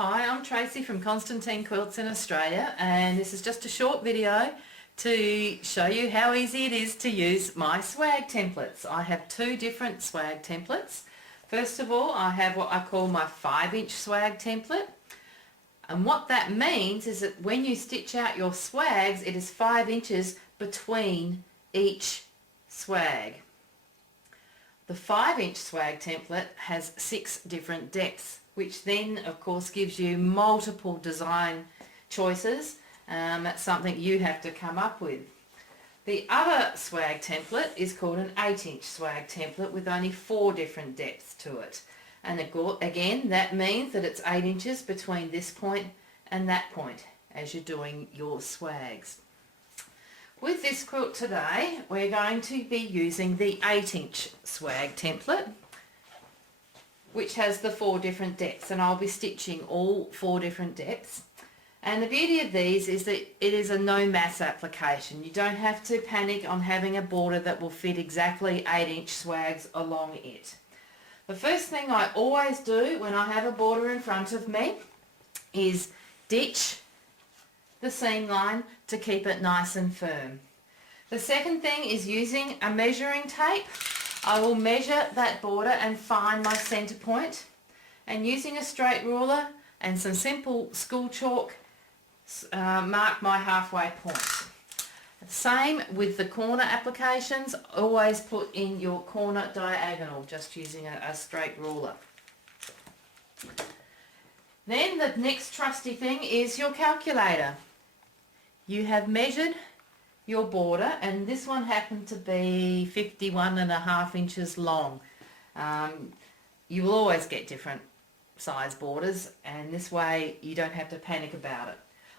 Hi, I'm Tracey from Constantine Quilts in Australia, and this is just a short video to show you how easy it is to use my swag templates. I have two different swag templates. First of all, I have what I call my 5-inch swag template, and what that means is that when you stitch out your swags, it is 5 inches between each swag. The 5-inch swag template has 6 different depths, which then of course gives you multiple design choices. That's something you have to come up with. The other swag template is called an 8-inch swag template with only 4 different depths to it. And again, that means that it's 8 inches between this point and that point as you're doing your swags. With this quilt today, we're going to be using the 8-inch swag template, which has the 4 different depths, and I'll be stitching all 4 different depths. And the beauty of these is that it is a no mass application. You don't have to panic on having a border that will fit exactly 8-inch swags along it. The first thing I always do when I have a border in front of me is ditch the seam line to keep it nice and firm. The second thing is using a measuring tape. I will measure that border and find my centre point, and using a straight ruler and some simple school chalk mark my halfway point. Same with the corner applications, always put in your corner diagonal just using a straight ruler. Then the next trusty thing is your calculator. You have measured your border, and this one happened to be 51.5 inches long. You will always get different size borders, and this way you don't have to panic about it.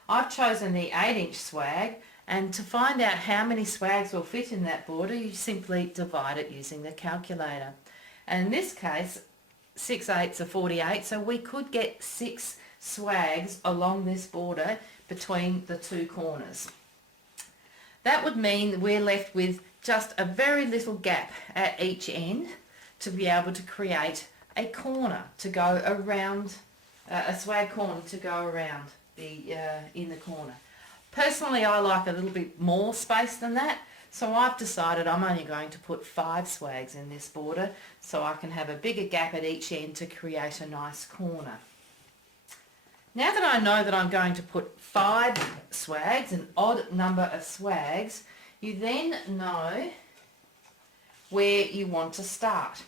I've chosen the 8-inch swag, and to find out how many swags will fit in that border, you simply divide it using the calculator. And in this case, 6/8 are 48, so we could get 6 swags along this border between the 2 corners. That would mean we're left with just a very little gap at each end to be able to create a corner to go around, a swag corner to go around in the corner. Personally, I like a little bit more space than that, so I've decided I'm only going to put 5 swags in this border so I can have a bigger gap at each end to create a nice corner. Now that I know that I'm going to put 5 swags, an odd number of swags, you then know where you want to start.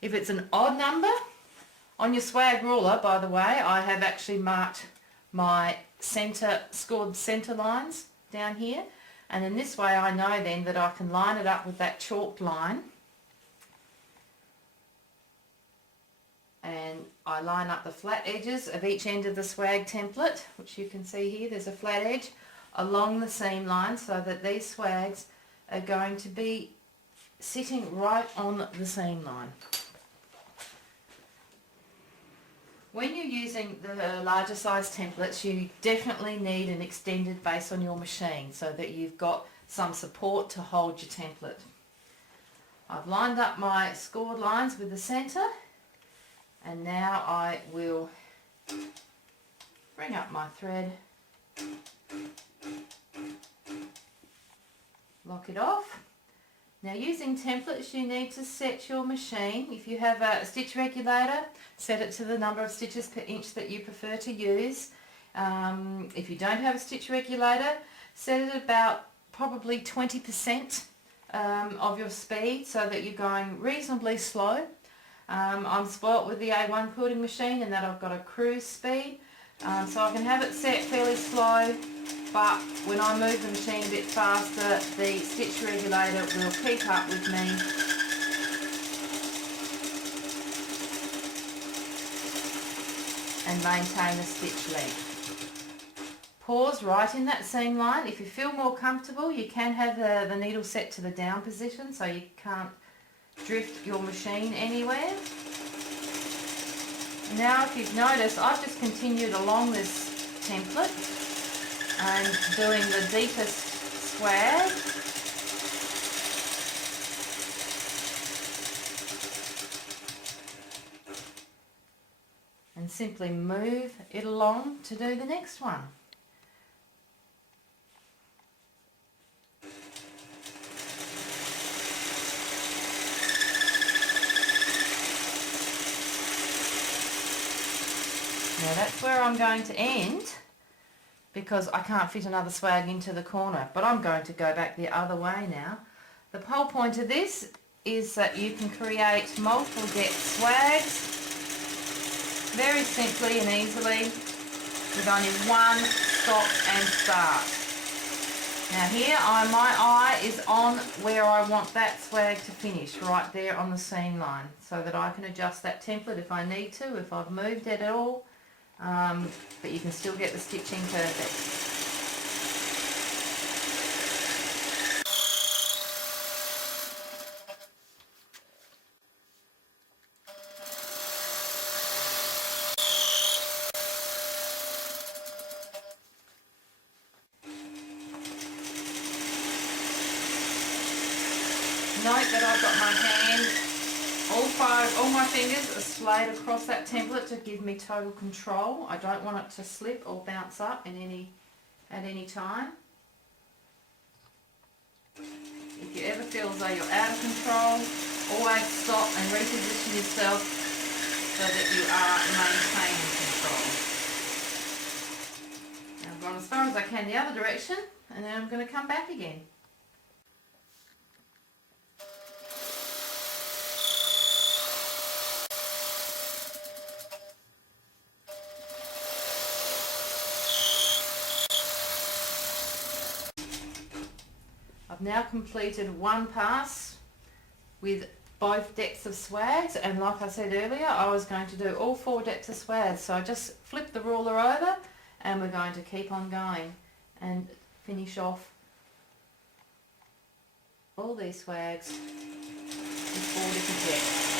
If it's an odd number, on your swag ruler, by the way, I have actually marked my scored centre lines down here, and in this way I know then that I can line it up with that chalked line, and I line up the flat edges of each end of the swag template, which you can see here, there's a flat edge along the seam line, so that these swags are going to be sitting right on the seam line. When you're using the larger size templates, you definitely need an extended base on your machine so that you've got some support to hold your template. I've lined up my scored lines with the centre, and now I will bring up my thread, lock it off. Now, using templates, you need to set your machine. If you have a stitch regulator, set it to the number of stitches per inch that you prefer to use. If you don't have a stitch regulator, set it about probably 20% of your speed so that you're going reasonably slow. I'm spoilt with the A1 quilting machine in that I've got a cruise speed, so I can have it set fairly slow, but when I move the machine a bit faster, the stitch regulator will keep up with me and maintain the stitch length. Pause right in that seam line. If you feel more comfortable, you can have the needle set to the down position so you can't drift your machine anywhere. Now, if you've noticed, I've just continued along this template and doing the deepest swag. and simply move it along to do the next one. Now that's where I'm going to end, because I can't fit another swag into the corner, but I'm going to go back the other way now. The whole point of this is that you can create multiple depth swags very simply and easily with only one stop and start. Now here my eye is on where I want that swag to finish, right there on the seam line, so that I can adjust that template if I need to, if I've moved it at all, but you can still get the stitching perfect. Note that I've got my hand, all my fingers are splayed across that template to give me total control. I don't want it to slip or bounce up at any time. If you ever feel as though you're out of control, always stop and reposition yourself so that you are maintaining control. Now I've gone as far as I can the other direction, and then I'm going to come back again. I've now completed one pass with both depths of swags, and like I said earlier, I was going to do all 4 depths of swags, so I just flip the ruler over and we're going to keep on going and finish off all these swags with 4 different depths.